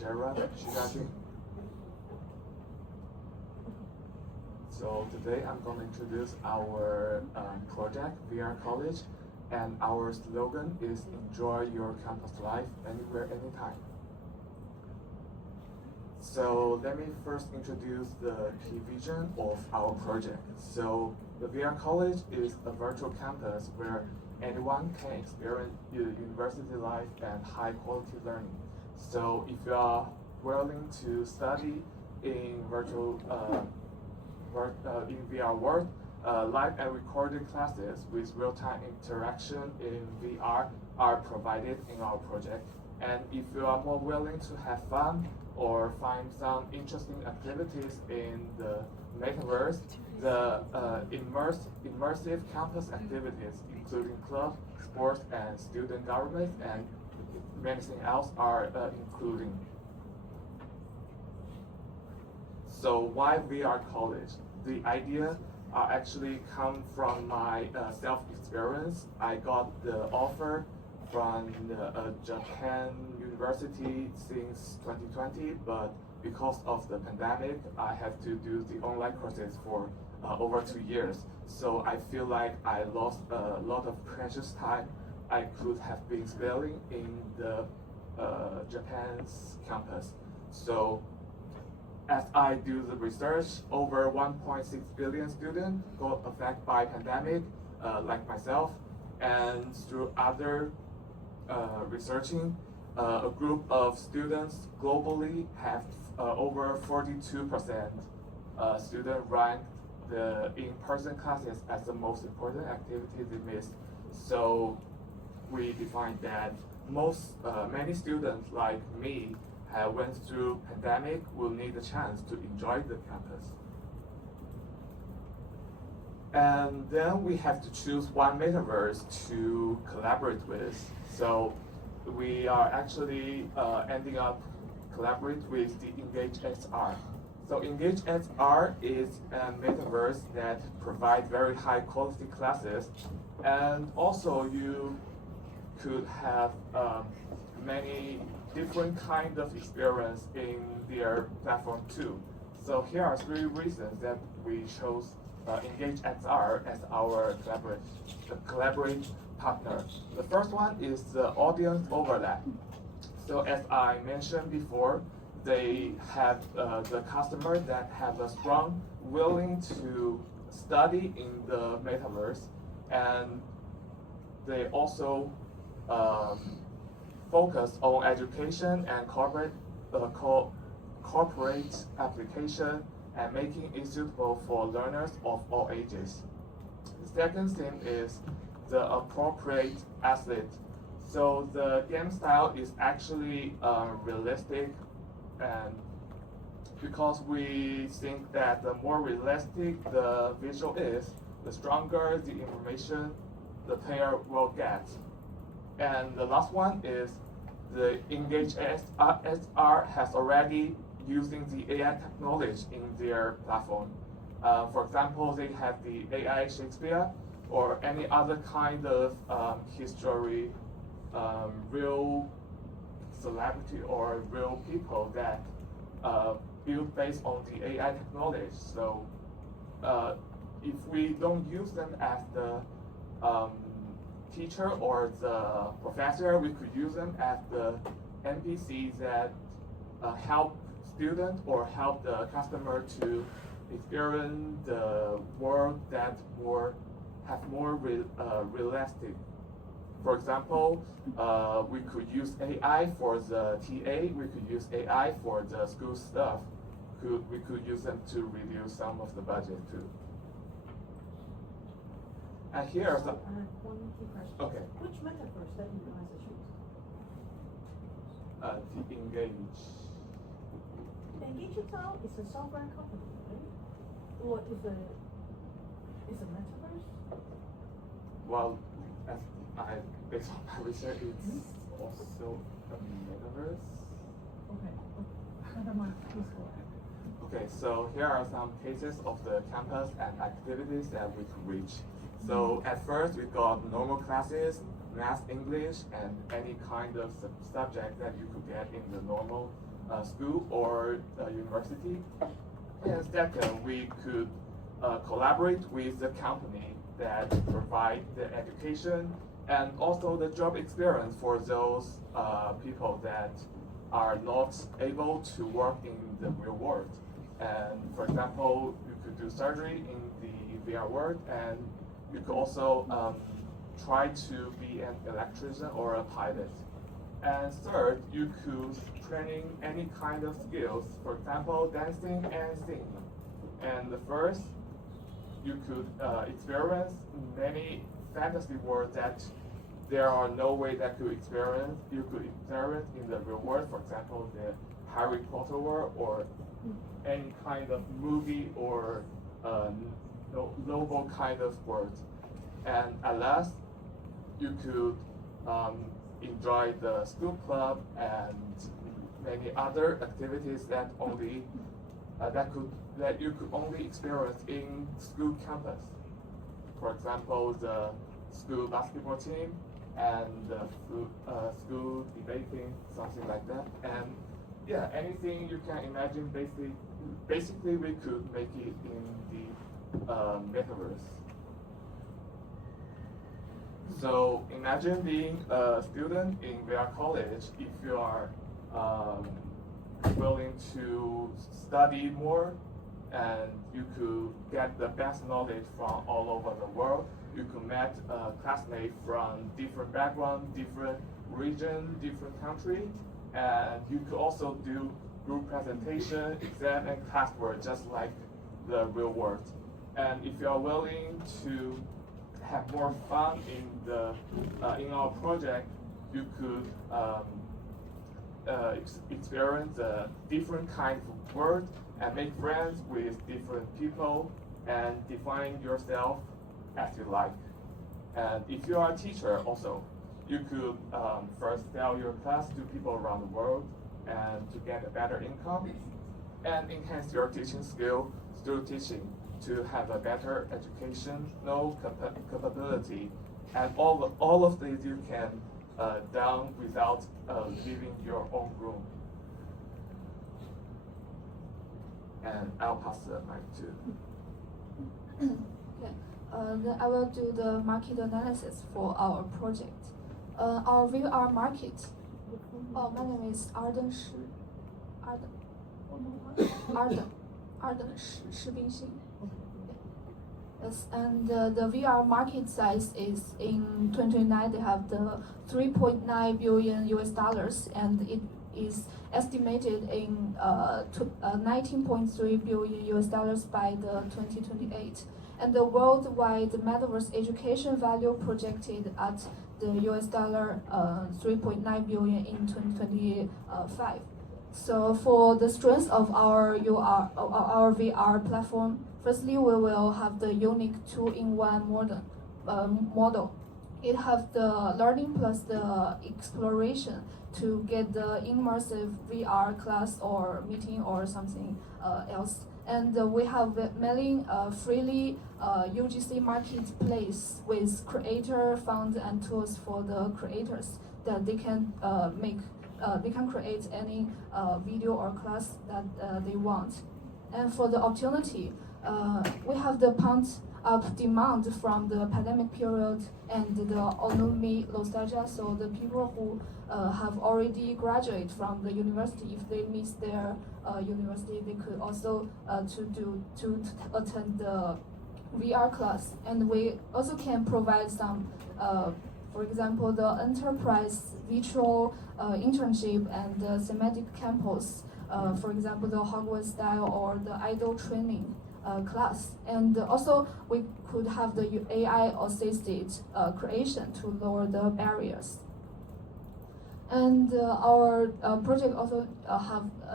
Jiajun. So today I'm going to introduce our project, VR College, and our slogan is enjoy your campus life anywhere, anytime. So let me first introduce the key vision of our project. So the VR College is a virtual campus where anyone can experience university life and high quality learning. So if you are willing to study in in VR world, live and recorded classes with real-time interaction in VR are provided in our project. And if you are more willing to have fun or find some interesting activities in the metaverse, the immersive campus activities, including club, sports, and student government, and many things else are including. So why VR College? The idea actually come from my self-experience. I got the offer from the Japan university since 2020, but because of the pandemic, I have to do the online courses for over 2 years. So I feel like I lost a lot of precious time I could have been spending in the Japan's campus. So as I do the research, over 1.6 billion students got affected by pandemic, like myself, and through other researching, a group of students globally have over 42% student ranked the in-person classes as the most important activity they miss. So we defined that many students like me have went through pandemic will need a chance to enjoy the campus. And then we have to choose one metaverse to collaborate with. So we are actually ending up collaborate with the Engage XR. So Engage XR is a metaverse that provides very high quality classes, and also you could have many different kind of experience in their platform too. So here are 3 reasons that we chose Engage XR as our collaborate partner. The first one is the audience overlap. So as I mentioned before, they have the customer that have a strong willing to study in the metaverse, and they also focus on education and corporate application and making it suitable for learners of all ages. The second thing is the appropriate athlete. So the game style is actually realistic, and because we think that the more realistic the visual is, the stronger the information the player will get. And the last one is the Engage SR has already using the AI technology in their platform. For example, they have the AI Shakespeare or any other kind of history, real celebrity or real people that built based on the AI technology. So if we don't use them as the teacher or the professor, we could use them as the NPCs that help students or help the customer to experience the world that have more realistic. For example, we could use AI for the TA, we could use AI for the school stuff. We could use them to reduce some of the budget too. And here are some. One key question. Okay. Which metaverse that you guys are choosing? The Engage. Engage itself is a software company, right? Or is a metaverse? Well, based on my research, it's also a metaverse. Okay. Never mind. Please go ahead. Okay, so here are some cases of the campus and activities that we could reach. So at first we got normal classes, math, English, and any kind of subject that you could get in the normal school or university. And second, we could collaborate with the company that provide the education and also the job experience for those people that are not able to work in the real world. And for example, you could do surgery in the VR world, and you could also try to be an electrician or a pilot. And third, you could training any kind of skills, for example, dancing and singing. And the first, you could experience many fantasy worlds that there are no way that you could experience in the real world. For example, the Harry Potter world or any kind of movie or novel kind of world. And at last, you could enjoy the school club and many other activities that only that you could only experience in school campus. For example, the school basketball team and the school debating, something like that. And yeah, anything you can imagine. Basically, we could make it in the metaverse. So imagine being a student in VR college. If you are willing to study more, and you could get the best knowledge from all over the world. You could meet classmates from different background, different region, different country, and you could also do group presentation, exam, and classwork just like the real world. And if you are willing to have more fun in our project, you could experience a different kind of world and make friends with different people and define yourself as you like. And if you are a teacher also, you could first sell your class to people around the world and to get a better income and enhance your teaching skill through teaching to have a better educational capability. And all of these you can done without leaving your own room. And I'll pass the mic to. Okay. Then I will do the market analysis for our project. Our VR market. Oh, my name is Arden Shi. Arden Shi Bingxin. Yes, and the VR market size is in 2029. They have the 3.9 billion US dollars, and it is estimated in 19.3 billion US dollars by the 2028. And the worldwide metaverse education value projected at the US dollar 3.9 billion in 2025. So for the strength of our VR platform, firstly we will have the unique two-in-one model. It has the learning plus the exploration to get the immersive VR class or meeting or something else. And we have many freely UGC marketplace with creator funds and tools for the creators that they can they can create any video or class that they want. And for the opportunity, we have the pent-up demand from the pandemic period and the alumni nostalgia. So the people who have already graduated from the university, if they miss their university, they could also to attend the VR class. And we also can provide some, for example, the enterprise virtual internship and the thematic campus. For example, the Hogwarts style or the idol training class. And also we could have the AI assisted creation to lower the barriers. And our project also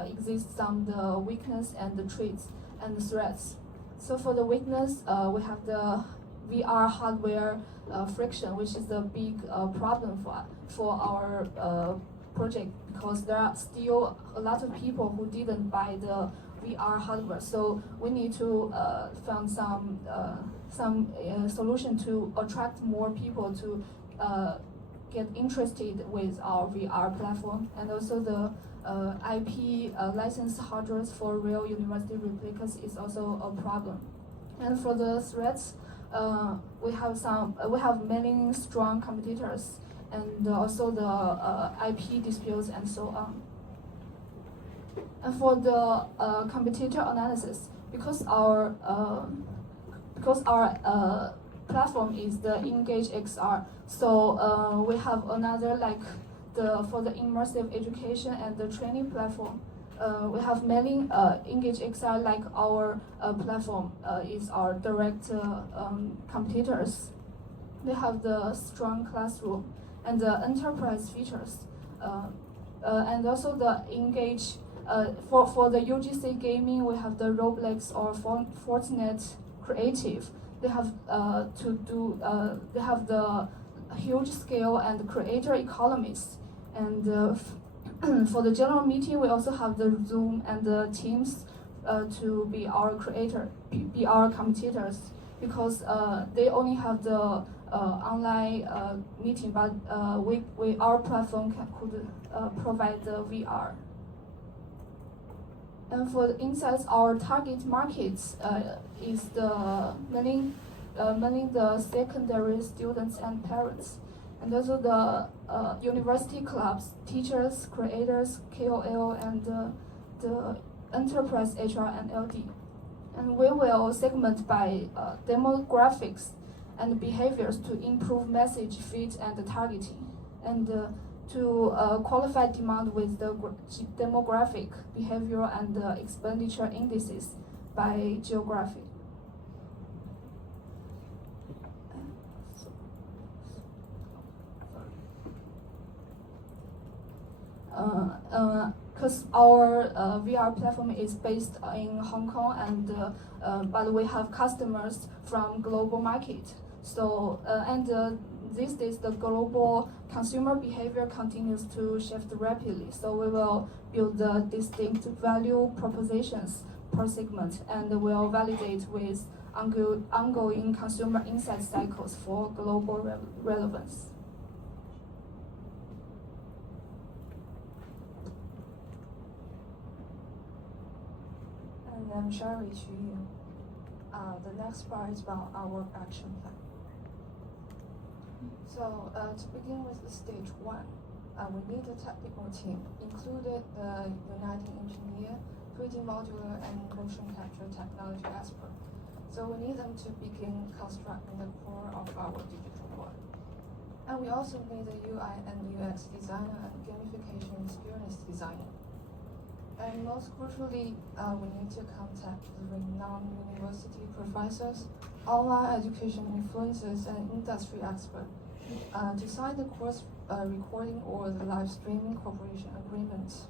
exists some the weakness and the traits and the threats. So for the weakness, we have the VR hardware friction, which is a big problem for our project, because there are still a lot of people who didn't buy the VR hardware. So we need to find some solution to attract more people to get interested with our VR platform, and also the IP licensed hardware for real university replicas is also a problem. And for the threats, we have many strong competitors, and also the IP disputes and so on. And for the competitor analysis, because our platform is the Engage XR, so we have another for the immersive education and the training platform. We have many Engage XR like our platform is our direct competitors. They have the strong classroom and the enterprise features, and also the Engage. For the UGC gaming, we have the Roblox or Fortnite Creative. They have they have the huge scale and creator economies. And for the general meeting, we also have the Zoom and the Teams to be our competitors, because they only have the online meeting, but our platform could provide the VR. And for the insights, our target markets is mainly the secondary students and parents, and also the university clubs, teachers, creators, KOL, and the enterprise HR and LD. And we will segment by demographics and behaviors to improve message fit and targeting, and to qualify demand with the demographic, behavioral, and expenditure indices by geography. Because our VR platform is based in Hong Kong, and but we have customers from global market. So these days the global consumer behavior continues to shift rapidly. So we will build the distinct value propositions per segment, and will validate with ongoing consumer insight cycles for global relevance. And I'm Sherry Xu Ying. The next part is about our action plan. So to begin with the stage 1, we need a technical team, included the Uniting Engineer, 3D modular, and motion capture technology expert. So we need them to begin constructing the core of our digital world. And we also need a UI and UX designer and gamification experience designer. And most crucially, we need to contact the renowned university professors, online education influencers, and industry experts to sign the course recording or the live streaming cooperation agreements.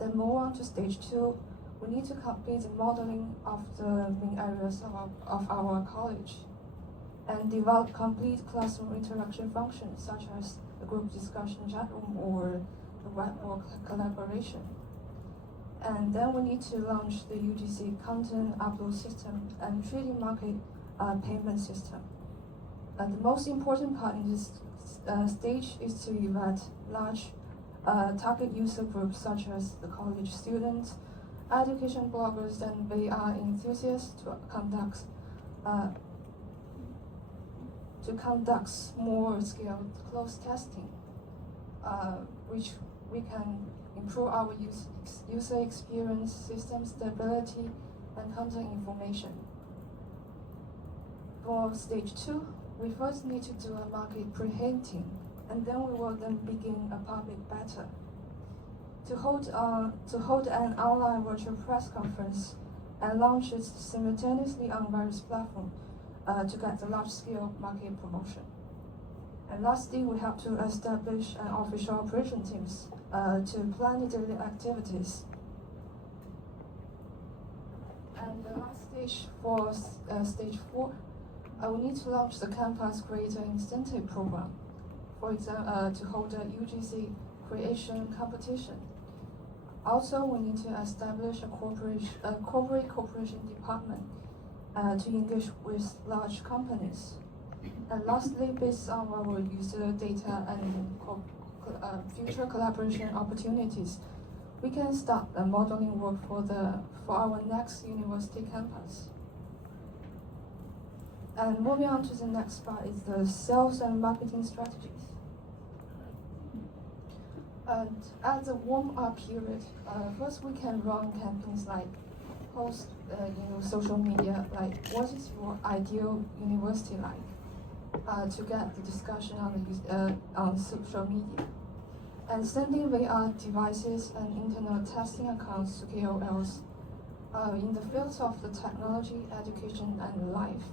Then move on to stage 2. We need to complete the modeling of the main areas of our college and develop complete classroom interaction functions such as the group discussion chat room or the whiteboard collaboration. And then we need to launch the UGC content upload system and 3D market payment system. The most important part in this stage is to invite large target user groups such as the college students, education bloggers, and VR enthusiasts to conduct more scaled close testing, which we can improve our user experience, system stability, and content information. For stage 2, we first need to do a market pre-hinting, and then we will then begin a public beta. To hold an online virtual press conference and launch it simultaneously on various platforms to get the large-scale market promotion. And lastly, we have to establish an official operation teams to plan the daily activities. And the last stage for stage 4, we need to launch the Campus Creator Incentive Program, for example, to hold a UGC creation competition. Also, we need to establish a corporate cooperation department to engage with large companies. And lastly, based on our user data and future collaboration opportunities, we can start the modeling work for our next university campus. And moving on to the next part is the sales and marketing strategies. And at the warm-up period, first we can run campaigns like post, social media, like what is your ideal university like, to get the discussion on social media. And sending VR devices and internal testing accounts to KOLs in the fields of the technology, education, and life,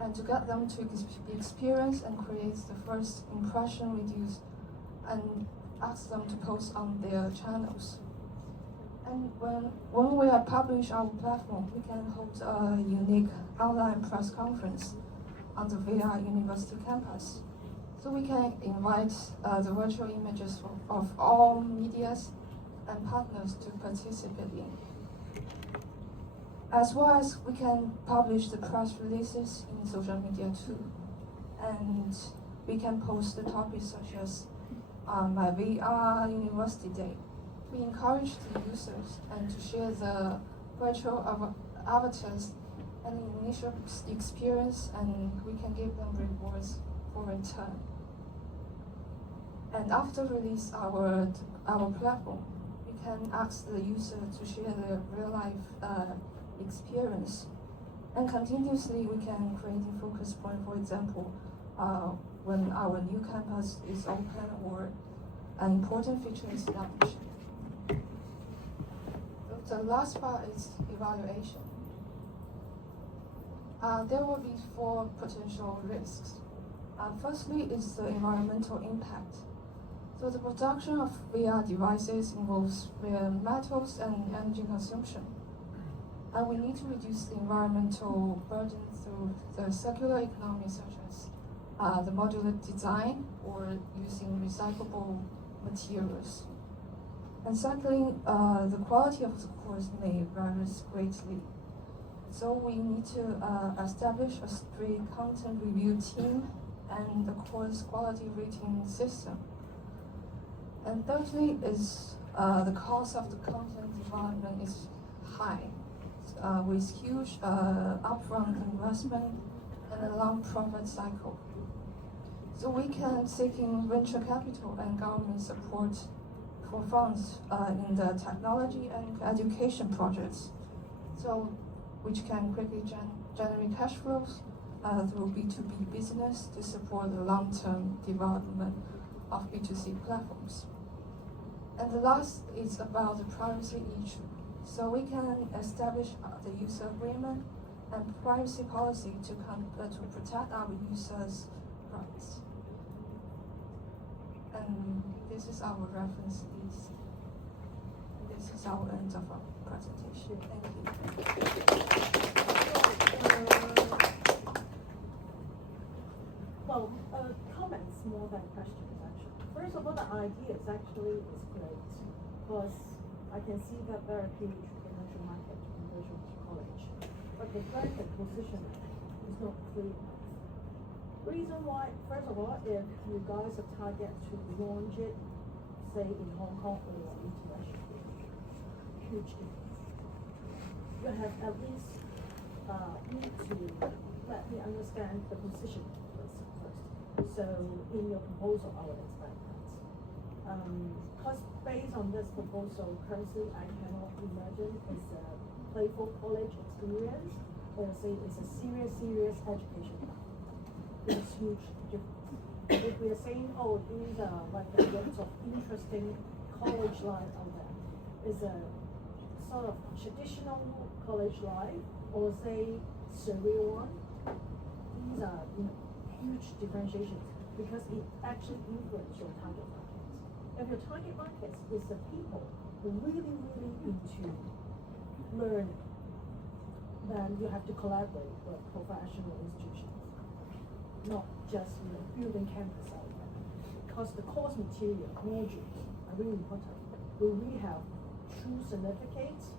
and to get them to experience and create the first impression reduce, and ask them to post on their channels. And when we publish our platform, we can hold a unique online press conference on the VR University campus. So we can invite the virtual images of all medias and partners to participate in. As well as we can publish the press releases in social media too. And we can post the topics such as my VR University Day. We encourage the users and to share the virtual avatars and initial experience, and we can give them rewards for return. And after release our platform, we can ask the user to share their real life experience. And continuously we can create a focus point, for example, when our new campus is open or an important feature is established. The last part is evaluation. There will be 4 potential risks. Firstly is the environmental impact. So the production of VR devices involves rare metals and energy consumption. And we need to reduce the environmental burden through the circular economy, such as the modular design or using recyclable materials. And secondly, the quality of the course may vary greatly. So we need to establish a strict content review team and the course quality rating system. And thirdly is the cost of the content development is high, with huge upfront investment and a long profit cycle. So we can seek in venture capital and government support for funds in the technology and education projects, so which can quickly generate cash flows through B2B business to support the long-term development of B2C platforms. And the last is about the privacy issue. So we can establish the user agreement and privacy policy to protect our users' rights. And this is our reference list. And this is our end of our presentation. Thank you. Comments more than questions, actually. First of all, the idea is actually great, because I can see that there are huge potential market in virtual college, but the branded position is not clear enough. Reason why, first of all, if you guys are target to launch it, say in Hong Kong or internationally, huge difference. You have at least need to let me understand the position first. So in your proposal, I would expect that. Because based on this proposal, currently I cannot imagine it's a playful college experience or say it's a serious education. It's huge difference. If we are saying, oh, these are like a lots of interesting college life out there, is a sort of traditional college life or say surreal one, these are huge differentiations because it actually influences your target markets. If your target markets is the people who really into learning, then you have to collaborate with professional institutions, not just building campus out there. Because the course material, modules are really important. Will we have true certificates,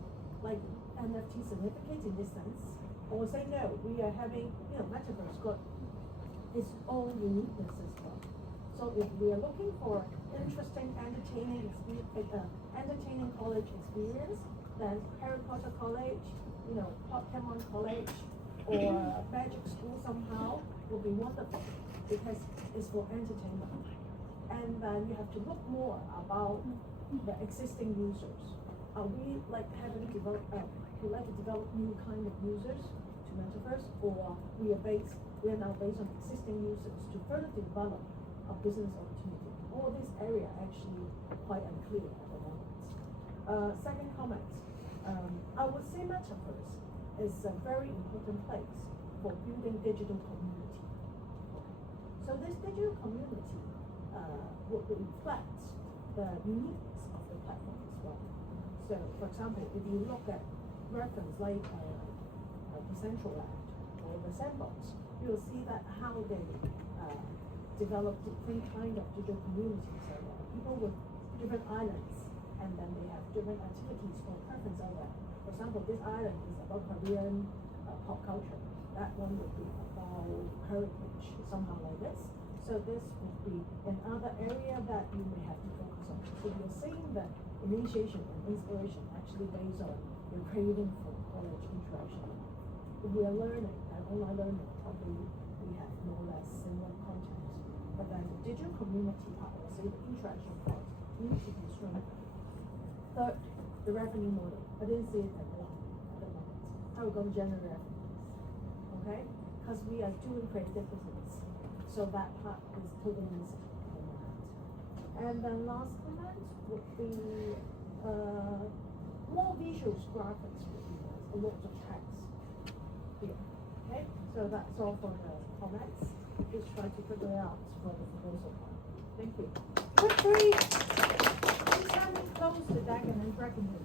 like NFT certificates in this sense? Or say no, we are having, metaverse got its own uniqueness as well. So if we are looking for interesting, entertaining college experience, then Harry Potter College, Pokemon College, or Magic School somehow will be wonderful because it's for entertainment. And then you have to look more about the existing users. Are we like having developed? We like to develop new kind of users to Metaverse, or we are now based on existing users to further develop a business opportunity. All this area actually quite unclear at the moment. Second comment, I would say Metaverse is a very important place for building digital community. So this digital community would reflect the uniqueness of the platform as well. So, for example, if you look at reference like Decentraland or the Sandbox, you'll see that how they develop different kind of digital communities. So people with different islands, and then they have different activities or preference over. For example, this island is about Korean pop culture. That one would be about heritage, somehow like this. So this would be another area that you may have to focus on. So you're seeing that initiation and inspiration actually based on your craving for college interaction. If we are learning and online learning, probably we have more or less similar content. But then the digital community part, or say the interaction part, needs to be stronger. Third, the revenue model. I didn't see it at the moment. How we're going to generate revenues. Okay? Because we are doing creative business. So that part is totally missing at the moment. And then last comment would be more visual graphics would be nice, a lot of text here. Okay? So that's all for the comments. Please try to figure it out for the proposal part. Thank you. Quickly, please help me close the deck and then break into the